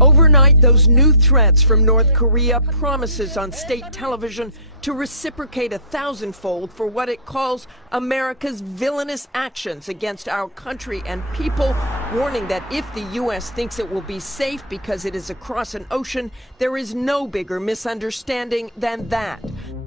Overnight, those new threats from North Korea, promises on state television to reciprocate 1,000-fold for what it calls America's villainous actions against our country and people, warning that if the U.S. thinks it will be safe because it is across an ocean, there is no bigger misunderstanding than that.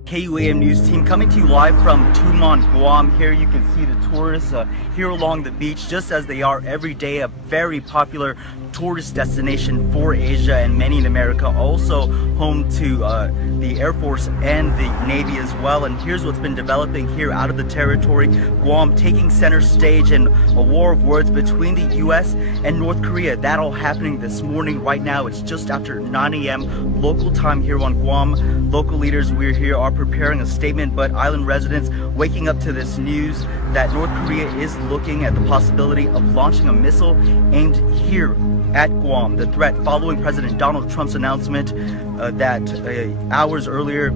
KUAM News team coming to you live from Tumon, Guam. Here you can see the tourists here along the beach, just as they are every day, a very popular tourist destination for Asia and many in America, also home to the Air Force and the Navy as well. And here's what's been developing here out of the territory. Guam taking center stage in a war of words between the U.S. and North Korea. That all happening this morning. Right now it's just after 9 a.m. local time here on Guam. Local leaders, we're here, are preparing a statement, but island residents waking up to this news that North Korea is looking at the possibility of launching a missile aimed here at Guam. The threat following President Donald Trump's announcement that hours earlier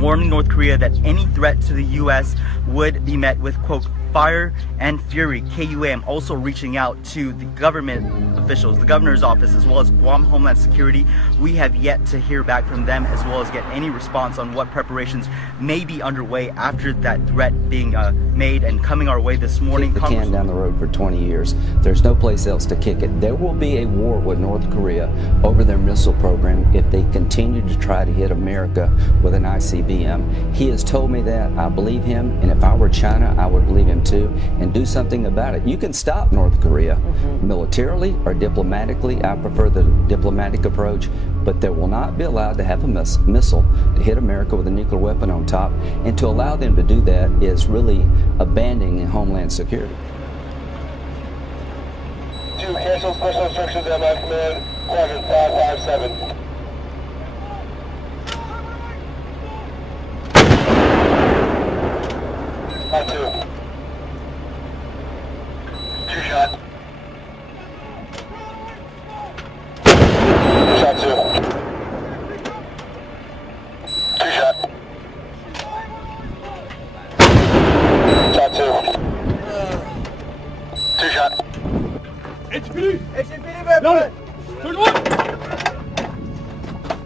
warning North Korea that any threat to the U.S. would be met with, quote, fire and fury. KUAM also reaching out to the government officials, the governor's office, as well as Guam Homeland Security. We have yet to hear back from them, as well as get any response on what preparations may be underway after that threat being made and coming our way this morning. Kick the can down the road for 20 years. There's no place else to kick it. There will be a war with North Korea over their missile program if they continue to try to hit America with an ICBM. He has told me that. I believe him, and if I were China, I would believe him too, and do something about it. You can stop North Korea militarily or diplomatically. I prefer the diplomatic approach, but they will not be allowed to have a missile to hit America with a nuclear weapon on top, and to allow them to do that is really abandoning Homeland Security. To cancel special instructions at my command, Quadrant 557. Hot 2. Shot. Shot 2. 2 shot. Shot 2. 2 shot. HPD! HPD, man! Turn one!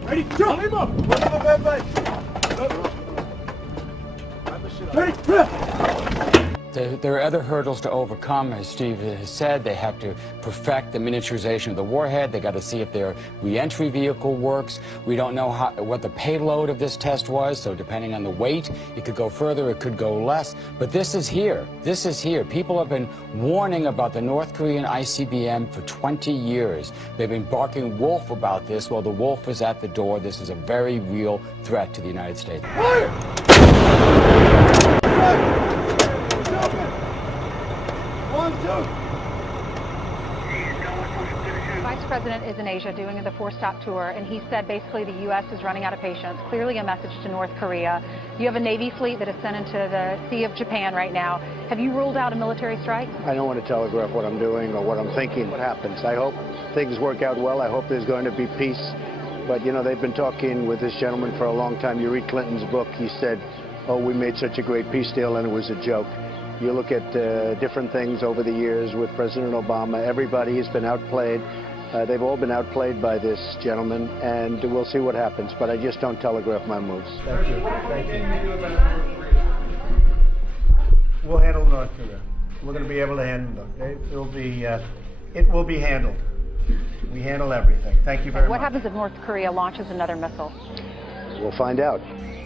Ready, jump! Ready, There are other hurdles to overcome, as Steve has said. They have to perfect the miniaturization of the warhead. They got to see if their reentry vehicle works. We don't know what the payload of this test was, so depending on the weight, it could go further, it could go less. But this is here. This is here. People have been warning about the North Korean ICBM for 20 years. They've been barking wolf about this. Well, the wolf is at the door. This is a very real threat to the United States. Fire! Vice President is in Asia doing the 4-stop tour, and he said basically the U.S. is running out of patience. Clearly a message to North Korea. You have a Navy fleet that is sent into the Sea of Japan right now. Have you ruled out a military strike? I don't want to telegraph what I'm doing or what I'm thinking. What happens? I hope things work out well. I hope there's going to be peace. But, you know, they've been talking with this gentleman for a long time. You read Clinton's book. He said, oh, we made such a great peace deal, and it was a joke. You look at different things over the years with President Obama. Everybody has been outplayed. They've all been outplayed by this gentleman, and we'll see what happens. But I just don't telegraph my moves. Thank you. Thank you. We'll handle North Korea. We're going to be able to handle them. It will be handled. We handle everything. Thank you very much. What happens if North Korea launches another missile? We'll find out.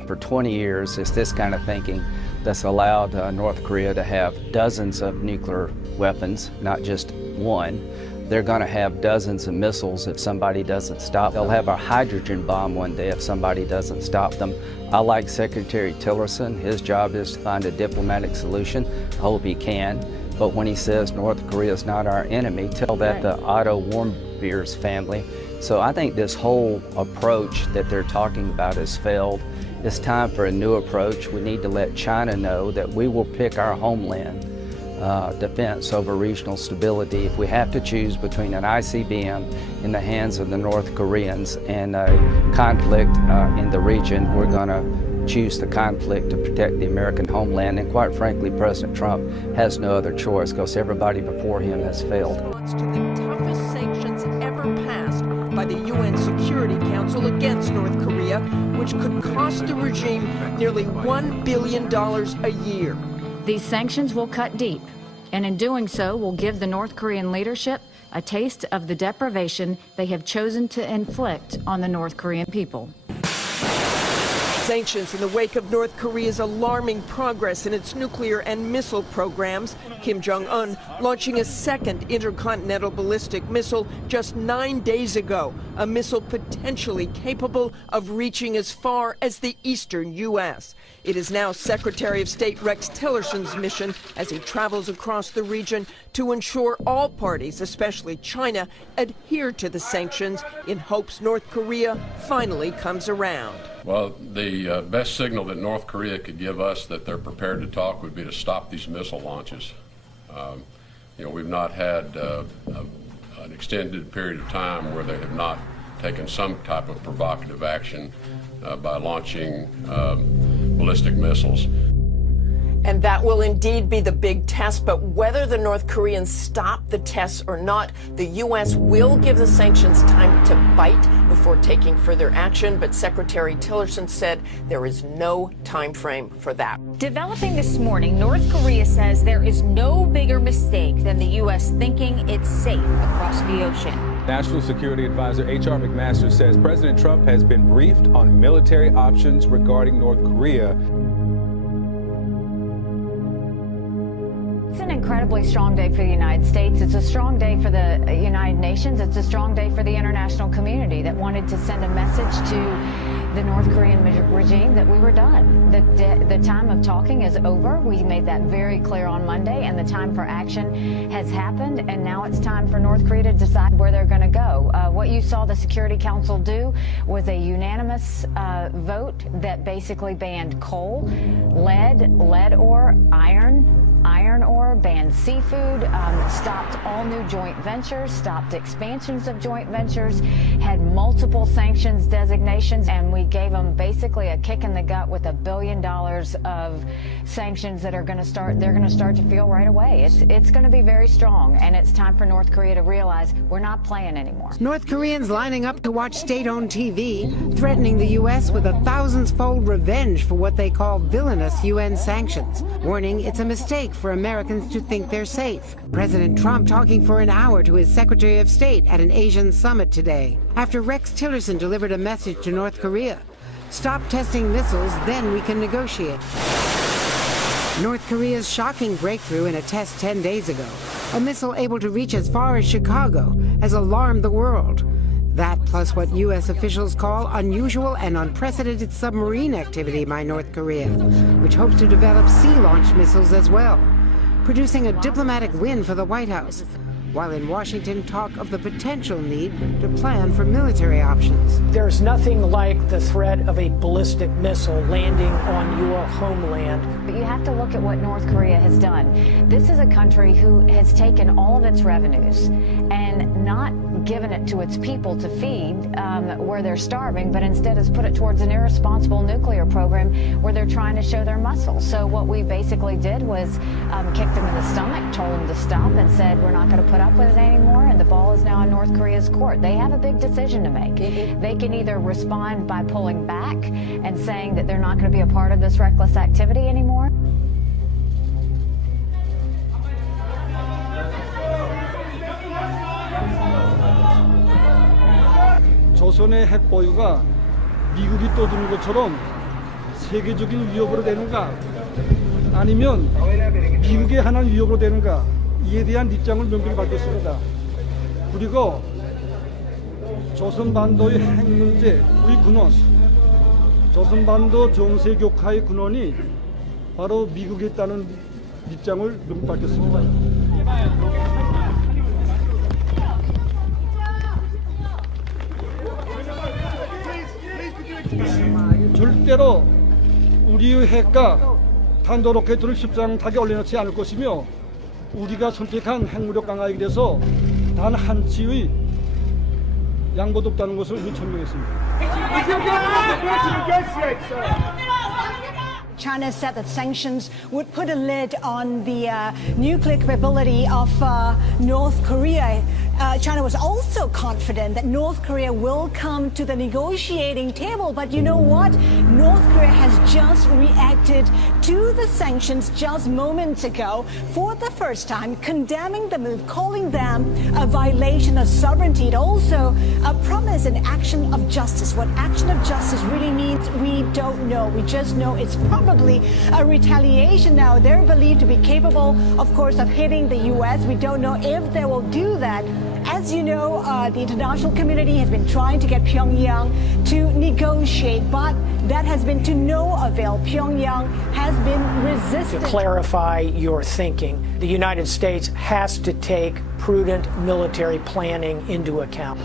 For 20 years, it's this kind of thinking that's allowed North Korea to have dozens of nuclear weapons, not just one. They're going to have dozens of missiles if somebody doesn't stop. They'll have a hydrogen bomb one day if somebody doesn't stop them. I like Secretary Tillerson. His job is to find a diplomatic solution. I hope he can. But when he says North Korea is not our enemy, tell that to Otto Warmbier's family. So I think this whole approach that they're talking about has failed. It's time for a new approach. We need to let China know that we will pick our homeland defense over regional stability. If we have to choose between an ICBM in the hands of the North Koreans and a conflict in the region, we're going to choose the conflict to protect the American homeland. And quite frankly, President Trump has no other choice because everybody before him has failed. To the toughest sanctions ever Korea, which could cost the regime nearly $1 billion a year. These sanctions will cut deep, and in doing so will give the North Korean leadership a taste of the deprivation they have chosen to inflict on the North Korean people. Sanctions in the wake of North Korea's alarming progress in its nuclear and missile programs. Kim Jong-un launching a second intercontinental ballistic missile just 9 days ago, a missile potentially capable of reaching as far as the eastern U.S. It is now Secretary of State Rex Tillerson's mission as he travels across the region to ensure all parties, especially China, adhere to the sanctions in hopes North Korea finally comes around. Well, the best signal that North Korea could give us that they're prepared to talk would be to stop these missile launches. We've not had an extended period of time where they have not taken some type of provocative action by launching ballistic missiles. And that will indeed be the big test, but whether the North Koreans stop the tests or not, the U.S. will give the sanctions time to bite before taking further action, but Secretary Tillerson said there is no time frame for that. Developing this morning, North Korea says there is no bigger mistake than the U.S. thinking it's safe across the ocean. National Security Advisor H.R. McMaster says President Trump has been briefed on military options regarding North Korea. It's an incredibly strong day for the United States. It's a strong day for the United Nations. It's a strong day for the international community that wanted to send a message to the North Korean regime that we were done. The time of talking is over. We made that very clear on Monday, and the time for action has happened, and now it's time for North Korea to decide where they're going to go. What you saw the Security Council do was a unanimous vote that basically banned coal, lead ore, iron ore, banned seafood, stopped all new joint ventures, stopped expansions of joint ventures, had multiple sanctions designations, and we gave them basically a kick in the gut with $1 billion of sanctions that are going to start, they're going to start to feel right away. It's going to be very strong, and it's time for North Korea to realize we're not playing anymore. North Koreans lining up to watch state-owned TV, threatening the U.S. with a thousand-fold revenge for what they call villainous UN sanctions, warning it's a mistake for Americans to think they're safe. President Trump talking for an hour to his Secretary of State at an Asian summit today, after Rex Tillerson delivered a message to North Korea. Stop testing missiles, then we can negotiate. North Korea's shocking breakthrough in a test 10 days ago, a missile able to reach as far as Chicago, has alarmed the world. That plus what U.S. officials call unusual and unprecedented submarine activity by North Korea, which hopes to develop sea-launched missiles as well, producing a diplomatic win for the White House, while in Washington talk of the potential need to plan for military options. There's nothing like the threat of a ballistic missile landing on your homeland. But you have to look at what North Korea has done. This is a country who has taken all of its revenues and not given it to its people to feed where they're starving, but instead has put it towards an irresponsible nuclear program where they're trying to show their muscle. So what we basically did was kicked them in the stomach, told them to stop, and said we're not going to put up with it anymore, and the ball is now in North Korea's court. They have a big decision to make. They can either respond by pulling back and saying that they're not going to be a part of this reckless activity anymore. 조선의 핵 보유가 미국이 떠드는 것처럼 세계적인 위협으로 되는가, 아니면 미국의 하나는 위협으로 되는가, 이에 대한 입장을 명확히 밝혔습니다. 그리고 조선반도의 핵 문제, 우리 근원, 조선반도 정세 격화의 근원이 바로 미국에 있다는 입장을 명확히 밝혔습니다. 절대로 우리의 핵과 탄도 로켓을 십상타게 올려놓지 않을 것이며, 우리가 선택한 핵무력 강화에 대해서 단 한치의 양보도 없다는 것을 이미 천명했습니다. China said that sanctions would put a lid on the nuclear capability of North Korea. China was also confident that North Korea will come to the negotiating table. But you know what? North Korea has just reacted to the sanctions just moments ago for the first time, condemning the move, calling them a violation of sovereignty. It also promised an action of justice. What action of justice really means, we don't know. We just know it's probably a retaliation. Now, they're believed to be capable, of course, of hitting the U.S. We don't know if they will do that. As you know, the international community has been trying to get Pyongyang to negotiate, but that has been to no avail. Pyongyang has been resistant. To clarify your thinking, the United States has to take prudent military planning into account.